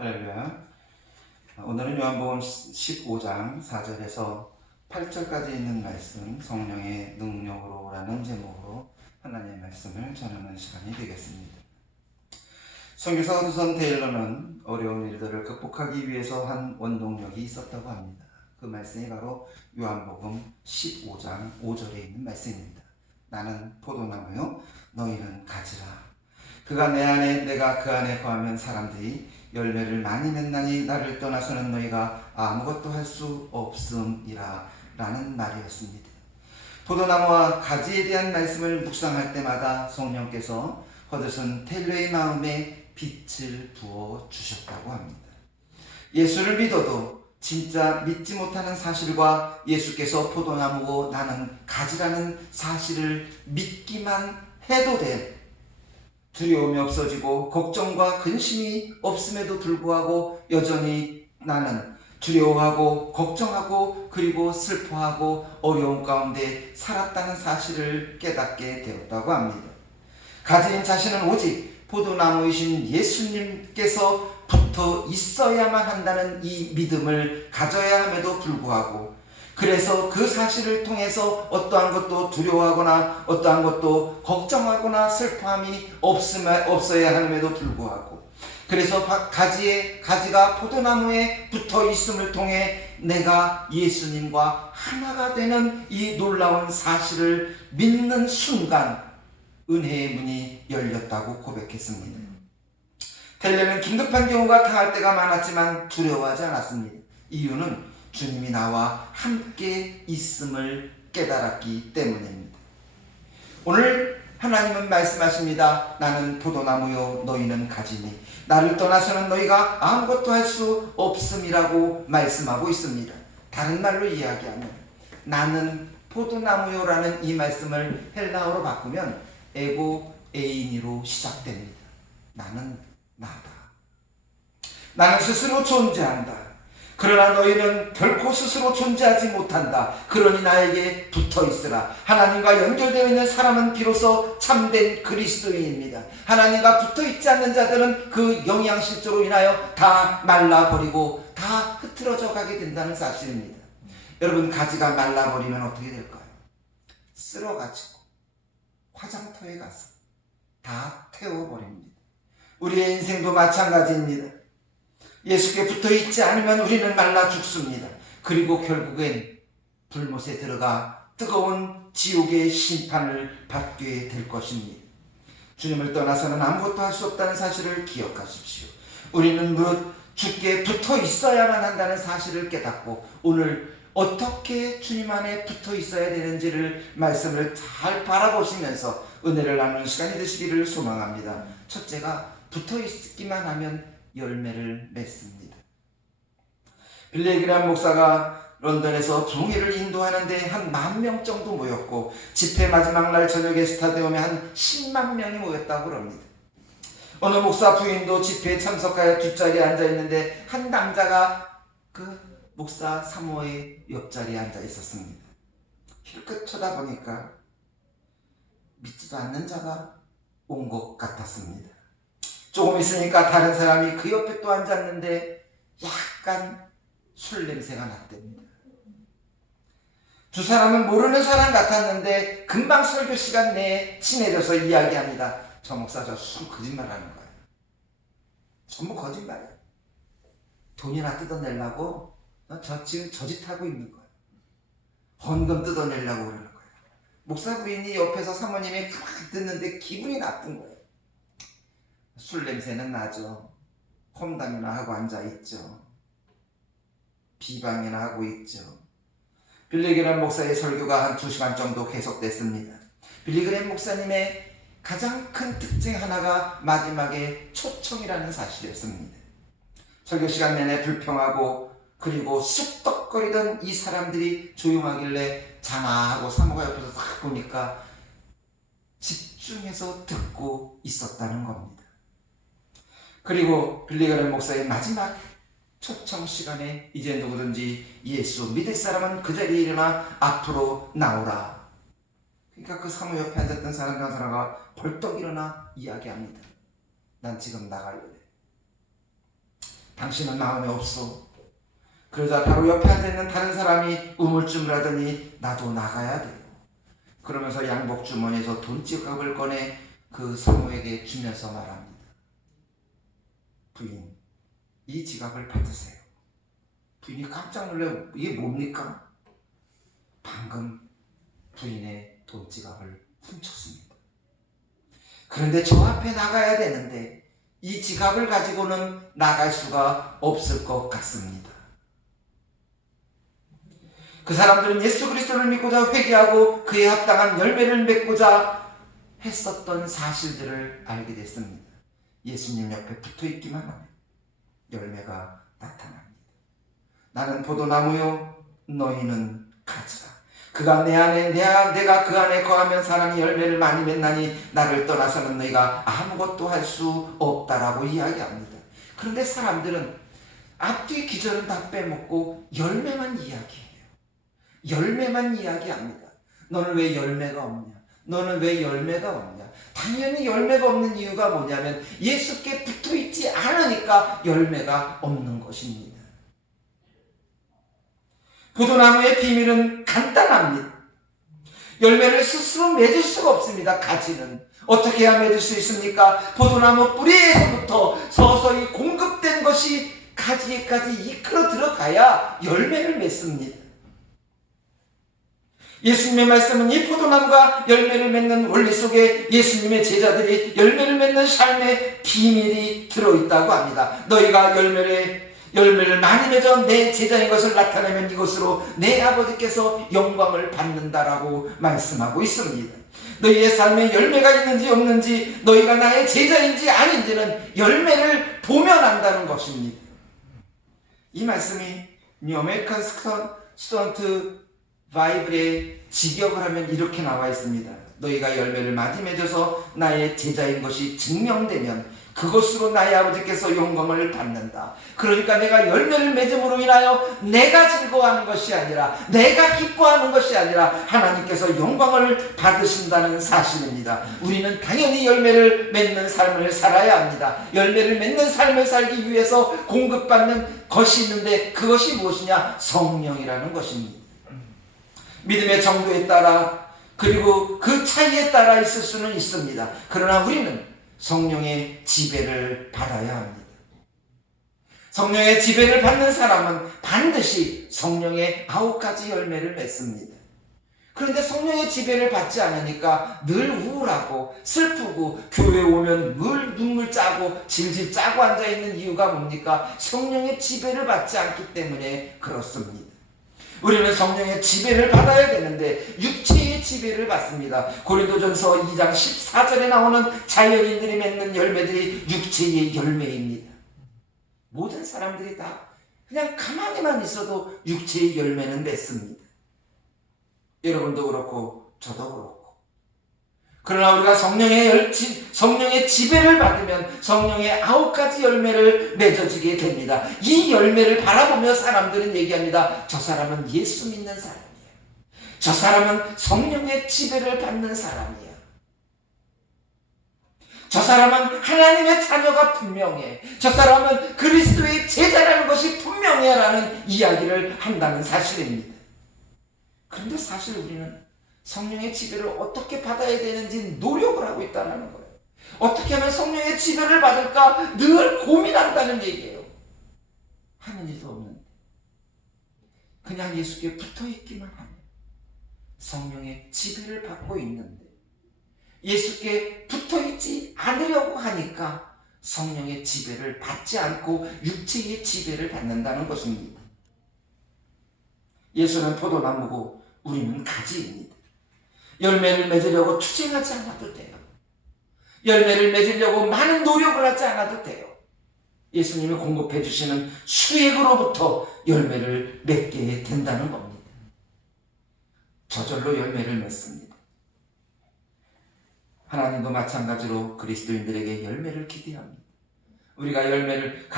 할렐루야. 오늘은 요한복음 15장 4절에서 8절까지 있는 말씀, 성령의 능력으로라는 제목으로 하나님의 말씀을 전하는 시간이 되겠습니다. 선교사 후드슨 테일러는 어려운 일들을 극복하기 위해서 한 원동력이 있었다고 합니다. 그 말씀이 바로 요한복음 15장 5절에 있는 말씀입니다. 나는 포도나무요 너희는 가지라. 그가 내 안에 내가 그 안에 거하면 사람들이 열매를 많이 맺나니 나를 떠나서는 너희가 아무것도 할 수 없음이라 라는 말이었습니다. 포도나무와 가지에 대한 말씀을 묵상할 때마다 성령께서 허드슨 테일러의 마음에 빛을 부어 주셨다고 합니다. 예수를 믿어도 진짜 믿지 못하는 사실과 예수께서 포도나무고 나는 가지라는 사실을 믿기만 해도 돼. 두려움이 없어지고 걱정과 근심이 없음에도 불구하고 여전히 나는 두려워하고 걱정하고 그리고 슬퍼하고 어려움 가운데 살았다는 사실을 깨닫게 되었다고 합니다. 가지인 자신은 오직 포도나무이신 예수님께서 붙어 있어야만 한다는 이 믿음을 가져야 함에도 불구하고, 그래서 그 사실을 통해서 어떠한 것도 두려워하거나 어떠한 것도 걱정하거나 슬퍼함이 없어야 함에도 불구하고, 그래서 가지가 포도나무에 붙어 있음을 통해 내가 예수님과 하나가 되는 이 놀라운 사실을 믿는 순간 은혜의 문이 열렸다고 고백했습니다. 텔레는 긴급한 경우가 당할 때가 많았지만 두려워하지 않았습니다. 이유는 주님이 나와 함께 있음을 깨달았기 때문입니다. 오늘 하나님은 말씀하십니다. 나는 포도나무요 너희는 가지니 나를 떠나서는 너희가 아무것도 할 수 없음이라고 말씀하고 있습니다. 다른 말로 이야기하면 나는 포도나무요라는 이 말씀을 헬라어로 바꾸면 에고 에이니로 시작됩니다. 나는 나다. 나는 스스로 존재한다. 그러나 너희는 결코 스스로 존재하지 못한다. 그러니 나에게 붙어 있으라. 하나님과 연결되어 있는 사람은 비로소 참된 그리스도인입니다. 하나님과 붙어 있지 않는 자들은 그 영양실조로 인하여 다 말라버리고 다 흐트러져 가게 된다는 사실입니다. 여러분, 가지가 말라버리면 어떻게 될까요? 쓸어가지고 화장터에 가서 다 태워버립니다. 우리의 인생도 마찬가지입니다. 예수께 붙어 있지 않으면 우리는 말라 죽습니다. 그리고 결국엔 불못에 들어가 뜨거운 지옥의 심판을 받게 될 것입니다. 주님을 떠나서는 아무것도 할 수 없다는 사실을 기억하십시오. 우리는 무릇 주께 붙어 있어야만 한다는 사실을 깨닫고 오늘 어떻게 주님 안에 붙어 있어야 되는지를 말씀을 잘 바라보시면서 은혜를 나누는 시간이 되시기를 소망합니다. 첫째가 붙어 있기만 하면 열매를 맺습니다. 빌리 그레이엄 목사가 런던에서 부흥회를 인도하는데 한 10,000명 정도 모였고 집회 마지막 날 저녁에 스타디움에 한 10만 명이 모였다고 합니다. 어느 목사 부인도 집회에 참석하여 뒷자리에 앉아있는데 한 남자가 그 목사 사모의 옆자리에 앉아 있었습니다. 힐끗 쳐다보니까 믿지도 않는 자가 온 것 같았습니다. 조금 있으니까 다른 사람이 그 옆에 또 앉았는데 약간 술 냄새가 났답니다. 두 사람은 모르는 사람 같았는데 금방 설교 시간 내에 친해져서 이야기합니다. 저 목사 저 술 거짓말하는 거예요. 전부 거짓말이에요. 돈이나 뜯어내려고 저 지금 저짓하고 있는 거예요. 헌금 뜯어내려고 그러는 거예요. 목사 부인이 옆에서 사모님이 가만히 듣는데 기분이 나쁜 거예요. 술 냄새는 나죠. 험담이나 하고 앉아있죠. 비방이나 하고 있죠. 빌리 그레이엄 목사의 설교가 한 2시간 정도 계속됐습니다. 빌리 그레이엄 목사님의 가장 큰 특징 하나가 마지막에 초청이라는 사실이었습니다. 설교 시간 내내 불평하고 그리고 쑥덕거리던 이 사람들이 조용하길래 장하고 사모가 옆에서 딱 보니까 집중해서 듣고 있었다는 겁니다. 그리고 빌리 그레이엄 목사의 마지막 초청 시간에 이제 누구든지 예수 믿을 사람은 그 자리에 일어나 앞으로 나오라. 그러니까 그 사모 옆에 앉았던 사람 한 사람가 벌떡 일어나 이야기합니다. 난 지금 나갈래. 당신은 마음에 없소. 그러자 바로 옆에 앉아있는 다른 사람이 우물쭈물하더니 나도 나가야 돼. 그러면서 양복 주머니에서 돈 지갑을 꺼내 그 사모에게 주면서 말합니다. 부인, 이 지갑을 받으세요. 부인이 깜짝 놀래 이게 뭡니까? 방금 부인의 돈 지갑을 훔쳤습니다. 그런데 저 앞에 나가야 되는데 이 지갑을 가지고는 나갈 수가 없을 것 같습니다. 그 사람들은 예수 그리스도를 믿고자 회개하고 그에 합당한 열매를 맺고자 했었던 사실들을 알게 됐습니다. 예수님 옆에 붙어있기만 하면 열매가 나타납니다. 나는 포도나무요 너희는 가지라. 그가 내 안에 내가 그 안에 거하면 사람이 열매를 많이 맺나니 나를 떠나서는 너희가 아무것도 할 수 없다라고 이야기합니다. 그런데 사람들은 앞뒤 기절은 다 빼먹고 열매만 이야기해요. 열매만 이야기합니다. 너는 왜 열매가 없냐? 너는 왜 열매가 없냐? 당연히 열매가 없는 이유가 뭐냐면 예수께 붙어있지 않으니까 열매가 없는 것입니다. 포도나무의 비밀은 간단합니다. 열매를 스스로 맺을 수가 없습니다. 가지는 어떻게 해야 맺을 수 있습니까? 포도나무 뿌리에서부터 서서히 공급된 것이 가지에까지 이끌어 들어가야 열매를 맺습니다. 예수님의 말씀은 이 포도나무가 열매를 맺는 원리 속에 예수님의 제자들이 열매를 맺는 삶의 비밀이 들어있다고 합니다. 너희가 열매를 많이 맺어 내 제자인 것을 나타내면 이것으로 내 아버지께서 영광을 받는다라고 말씀하고 있습니다. 너희의 삶에 열매가 있는지 없는지, 너희가 나의 제자인지 아닌지는 열매를 보면 안다는 것입니다. 이 말씀이 뉴 아메리칸 스튜던트 바이블에 직역을 하면 이렇게 나와 있습니다. 너희가 열매를 많이 맺어서 나의 제자인 것이 증명되면 그것으로 나의 아버지께서 영광을 받는다. 그러니까 내가 열매를 맺음으로 인하여 내가 즐거워하는 것이 아니라, 내가 기뻐하는 것이 아니라 하나님께서 영광을 받으신다는 사실입니다. 우리는 당연히 열매를 맺는 삶을 살아야 합니다. 열매를 맺는 삶을 살기 위해서 공급받는 것이 있는데 그것이 무엇이냐? 성령이라는 것입니다. 믿음의 정도에 따라 그리고 그 차이에 따라 있을 수는 있습니다. 그러나 우리는 성령의 지배를 받아야 합니다. 성령의 지배를 받는 사람은 반드시 성령의 9가지 열매를 맺습니다. 그런데 성령의 지배를 받지 않으니까 늘 우울하고 슬프고 교회에 오면 늘 눈물 짜고 질질 짜고 앉아있는 이유가 뭡니까? 성령의 지배를 받지 않기 때문에 그렇습니다. 우리는 성령의 지배를 받아야 되는데 육체의 지배를 받습니다. 고린도전서 2장 14절에 나오는 자연인들이 맺는 열매들이 육체의 열매입니다. 모든 사람들이 다 그냥 가만히만 있어도 육체의 열매는 맺습니다. 여러분도 그렇고 저도 그렇고. 그러나 우리가 성령의 지배를 받으면 성령의 9가지 열매를 맺어지게 됩니다. 이 열매를 바라보며 사람들은 얘기합니다. 저 사람은 예수 믿는 사람이야. 저 사람은 성령의 지배를 받는 사람이야. 저 사람은 하나님의 자녀가 분명해. 저 사람은 그리스도의 제자라는 것이 분명해 라는 이야기를 한다는 사실입니다. 그런데 사실 우리는 성령의 지배를 어떻게 받아야 되는지 노력을 하고 있다는 거예요. 어떻게 하면 성령의 지배를 받을까 늘 고민한다는 얘기예요. 하는 일도 없는데 그냥 예수께 붙어있기만 하면 성령의 지배를 받고 있는데 예수께 붙어있지 않으려고 하니까 성령의 지배를 받지 않고 육체의 지배를 받는다는 것입니다. 예수는 포도나무고 우리는 가지입니다. 열매를 맺으려고 투쟁하지 않아도 돼요. 열매를 맺으려고 많은 노력을 하지 않아도 돼요. 예수님이 공급해 주시는 수액으로부터 열매를 맺게 된다는 겁니다. 저절로 열매를 맺습니다. 하나님도 마찬가지로 그리스도인들에게 열매를 기대합니다. 우리의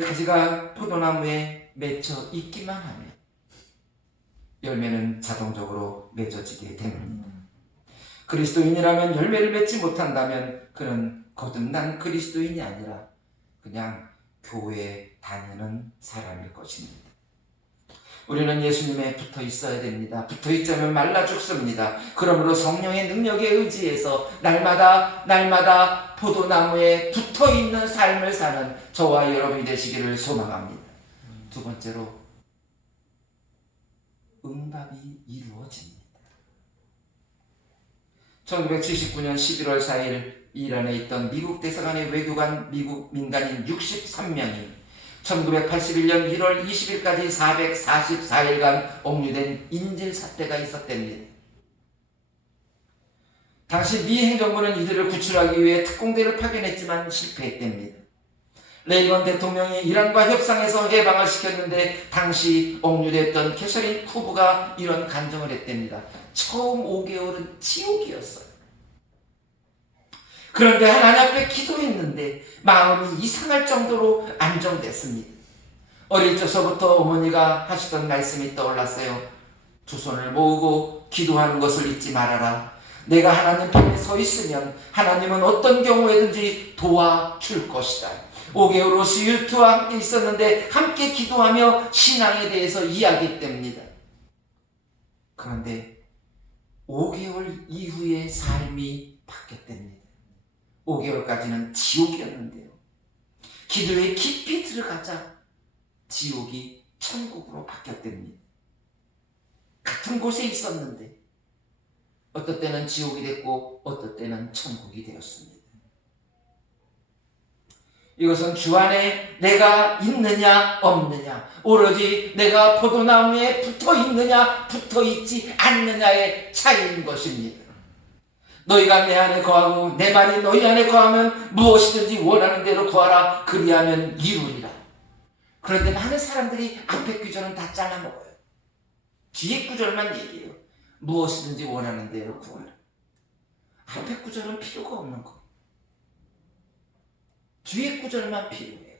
가지가 포도나무에 맺혀 있기만 하면 열매는 자동적으로 맺어지게 됩니다. 그리스도인이라면 열매를 맺지 못한다면 그는 거듭난 그리스도인이 아니라 그냥 교회 다니는 사람일 것입니다. 우리는 예수님에 붙어 있어야 됩니다. 붙어 있자면 말라 죽습니다. 그러므로 성령의 능력에 의지해서 날마다 포도나무에 붙어 있는 삶을 사는 저와 여러분이 되시기를 소망합니다. 두 번째로, 응답이 이루어집니다. 1979년 11월 4일 이란에 있던 미국 대사관의 외교관 미국 민간인 63명이 1981년 1월 20일까지 444일간 억류된 인질 사태가 있었답니다. 당시 미 행정부는 이들을 구출하기 위해 특공대를 파견했지만 실패했답니다. 레이건 대통령이 이란과 협상해서 해방을 시켰는데 당시 억류됐던 캐서린 쿠브가 이런 간증을 했답니다. 처음 5개월은 지옥이었어요. 그런데 하나님 앞에 기도했는데 마음이 이상할 정도로 안정됐습니다. 어릴 적서부터 어머니가 하시던 말씀이 떠올랐어요. 두 손을 모으고 기도하는 것을 잊지 말아라. 내가 하나님 편에 서 있으면 하나님은 어떤 경우에든지 도와줄 것이다. 5개월 후 스위트와 함께 있었는데 함께 기도하며 신앙에 대해서 이야기했답니다. 그런데 5개월 이후의 삶이 바뀌었답니다. 5개월까지는 지옥이었는데요. 기도에 깊이 들어가자 지옥이 천국으로 바뀌었답니다. 같은 곳에 있었는데 어떨 때는 지옥이 됐고 어떨 때는 천국이 되었습니다. 이것은 주 안에 내가 있느냐 없느냐, 오로지 내가 포도나무에 붙어 있느냐 붙어 있지 않느냐의 차이인 것입니다. 너희가 내 안에 거하고 내 말이 너희 안에 거하면 무엇이든지 원하는 대로 구하라. 그리하면 이루리라. 그런데 많은 사람들이 앞에 구절은 다 잘라먹어요. 뒤에 구절만 얘기해요. 무엇이든지 원하는 대로 구하라. 앞에 구절은 필요가 없는 거. 뒤에 구절만 필요해요.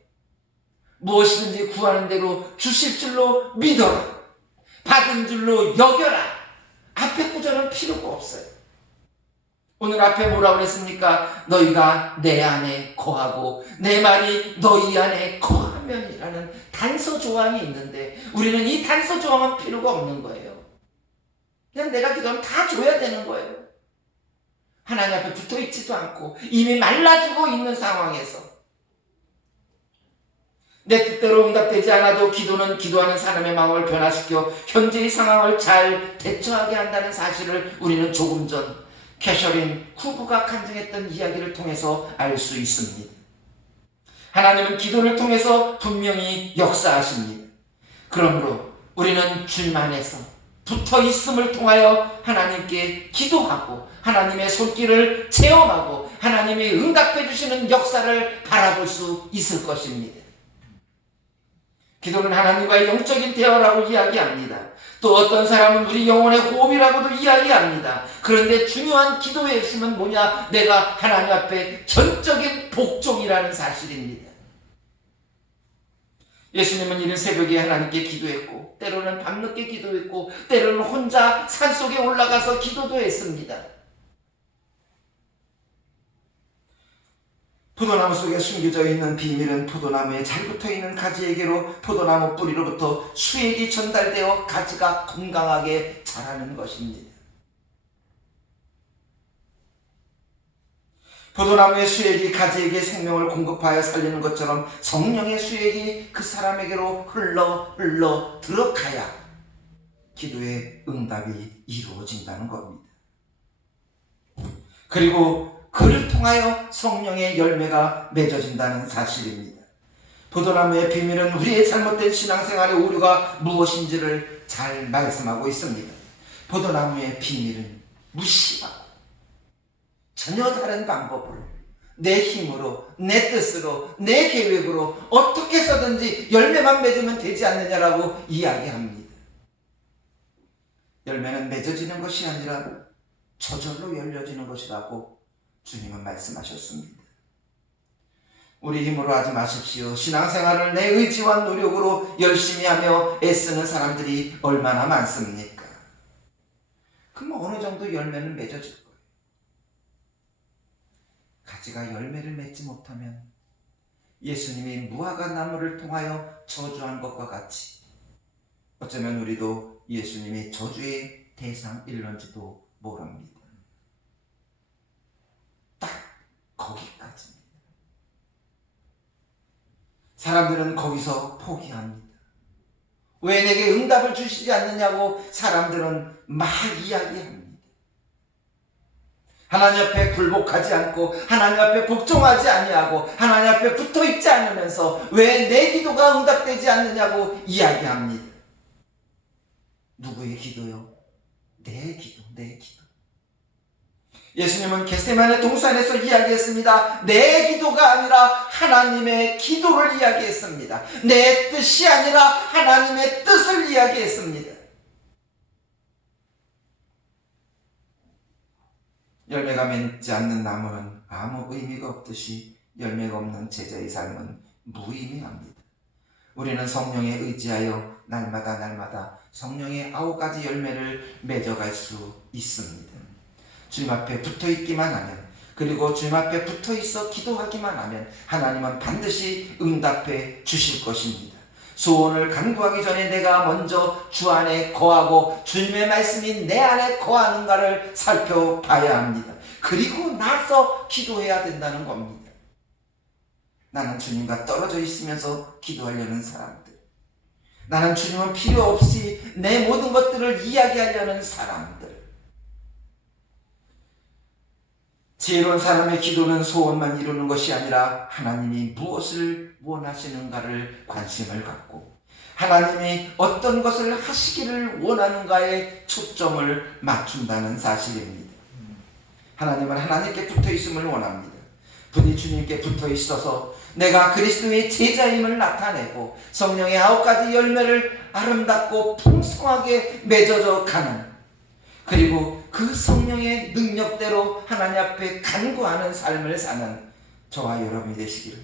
무엇이든지 구하는 대로 주실 줄로 믿어라. 받은 줄로 여겨라. 앞에 구절은 필요가 없어요. 오늘 앞에 뭐라고 그랬습니까? 너희가 내 안에 거하고 내 말이 너희 안에 거하면이라는 단서 조항이 있는데 우리는 이 단서 조항은 필요가 없는 거예요. 그냥 내가 기도하면 다 줘야 되는 거예요. 하나님 앞에 붙어 있지도 않고 이미 말라 죽어 있는 상황에서 내 뜻대로 응답되지 않아도 기도는 기도하는 사람의 마음을 변화시켜 현재의 상황을 잘 대처하게 한다는 사실을 우리는 조금 전 캐서린 쿠브가 간증했던 이야기를 통해서 알 수 있습니다. 하나님은 기도를 통해서 분명히 역사하십니다. 그러므로 우리는 주님 안에서 붙어 있음을 통하여 하나님께 기도하고 하나님의 손길을 체험하고 하나님이 응답해 주시는 역사를 바라볼 수 있을 것입니다. 기도는 하나님과의 영적인 대화라고 이야기합니다. 또 어떤 사람은 우리 영혼의 호흡이라고도 이야기합니다. 그런데 중요한 기도의 핵심은 뭐냐? 내가 하나님 앞에 전적인 복종이라는 사실입니다. 예수님은 이른 새벽에 하나님께 기도했고 때로는 밤늦게 기도했고 때로는 혼자 산속에 올라가서 기도도 했습니다. 포도나무 속에 숨겨져 있는 비밀은 포도나무에 잘 붙어있는 가지에게로 포도나무 뿌리로부터 수액이 전달되어 가지가 건강하게 자라는 것입니다. 포도나무의 수액이 가지에게 생명을 공급하여 살리는 것처럼 성령의 수액이 그 사람에게로 흘러 들어가야 기도의 응답이 이루어진다는 겁니다. 그리고 그를 통하여 성령의 열매가 맺어진다는 사실입니다. 포도나무의 비밀은 우리의 잘못된 신앙생활의 오류가 무엇인지를 잘 말씀하고 있습니다. 포도나무의 비밀은 무시하고 전혀 다른 방법으로 내 힘으로, 내 뜻으로, 내 계획으로 어떻게 해서든지 열매만 맺으면 되지 않느냐라고 이야기합니다. 열매는 맺어지는 것이 아니라 저절로 열려지는 것이라고 주님은 말씀하셨습니다. 우리 힘으로 하지 마십시오. 신앙생활을 내 의지와 노력으로 열심히 하며 애쓰는 사람들이 얼마나 많습니까? 그럼 어느 정도 열매는 맺어질 거예요. 가지가 열매를 맺지 못하면 예수님이 무화과 나무를 통하여 저주한 것과 같이 어쩌면 우리도 예수님이 저주의 대상일런지도 모릅니다. 딱 거기까지입니다. 사람들은 거기서 포기합니다. 왜 내게 응답을 주시지 않느냐고 사람들은 막 이야기합니다. 하나님 앞에 굴복하지 않고 하나님 앞에 복종하지 아니하고 하나님 앞에 붙어있지 않으면서 왜 내 기도가 응답되지 않느냐고 이야기합니다. 누구의 기도요? 내 기도, 내 기도. 예수님은 겟세마네 동산에서 이야기했습니다. 내 기도가 아니라 하나님의 기도를 이야기했습니다. 내 뜻이 아니라 하나님의 뜻을 이야기했습니다. 열매가 맺지 않는 나무는 아무 의미가 없듯이 열매가 없는 제자의 삶은 무의미합니다. 우리는 성령에 의지하여 날마다 성령의 9가지 열매를 맺어갈 수 있습니다. 주님 앞에 붙어있기만 하면, 그리고 주님 앞에 붙어있어 기도하기만 하면 하나님은 반드시 응답해 주실 것입니다. 소원을 간구하기 전에 내가 먼저 주 안에 거하고 주님의 말씀이 내 안에 거하는가를 살펴봐야 합니다. 그리고 나서 기도해야 된다는 겁니다. 나는 주님과 떨어져 있으면서 기도하려는 사람들, 나는 주님은 필요 없이 내 모든 것들을 이야기하려는 사람들, 지혜로운 사람의 기도는 소원만 이루는 것이 아니라 하나님이 무엇을 원하시는가를 관심을 갖고 하나님이 어떤 것을 하시기를 원하는가에 초점을 맞춘다는 사실입니다. 하나님은 하나님께 붙어 있음을 원합니다. 부디 주님께 붙어 있어서 내가 그리스도의 제자임을 나타내고 성령의 9가지 열매를 아름답고 풍성하게 맺어져 가는, 그리고 그 성령의 능력대로 하나님 앞에 간구하는 삶을 사는 저와 여러분이 되시기를,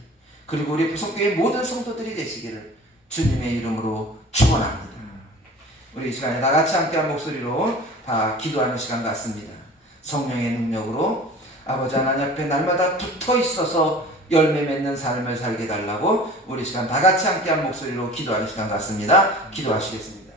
그리고 우리 부속교회 모든 성도들이 되시기를 주님의 이름으로 축원합니다. 우리 이 시간에 다 같이 함께한 목소리로 다 기도하는 시간 같습니다. 성령의 능력으로 아버지 하나님 앞에 날마다 붙어 있어서 열매 맺는 삶을 살게 달라고 우리 시간 다 같이 함께한 목소리로 기도하는 시간 같습니다. 기도하시겠습니다.